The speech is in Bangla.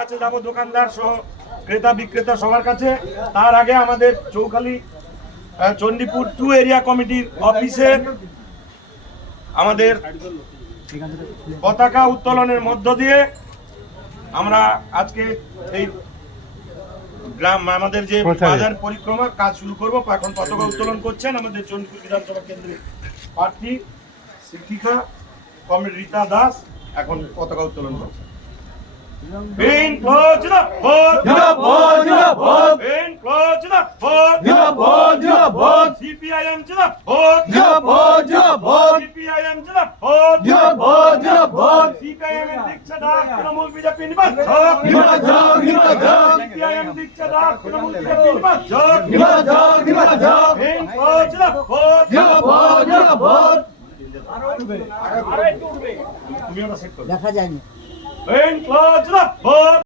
কাছে যাব দোকানদার সহ ক্রেতা বিক্রেতা সবার কাছে। তার আগে আমাদের চৌখালী চণ্ডীপুর 2 এরিয়া কমিটির অফিসে আমাদের পতাকা উত্তোলনের মধ্য দিয়ে আমরা আজকে এই গ্রাম আমাদের যে বাজার পরিক্রমা কাজ শুরু করব। এখন পতাকা উত্তোলন করছেন আমাদের চণ্ডীপুর বিধানসভা কেন্দ্রের প্রার্থী শিক্ষিকা কমরেড রীতা দাস। এখন পতাকা উত্তোলন করছেন। In close the vote. In close the vote. CPIM to the vote. CPIM to the vote. CPIM Diksha Dak Trinamool BJP Nibajok. CPIM Diksha Dak Trinamool BJP Nibajok. In close the vote. দেখা যায়নি। In close the vote.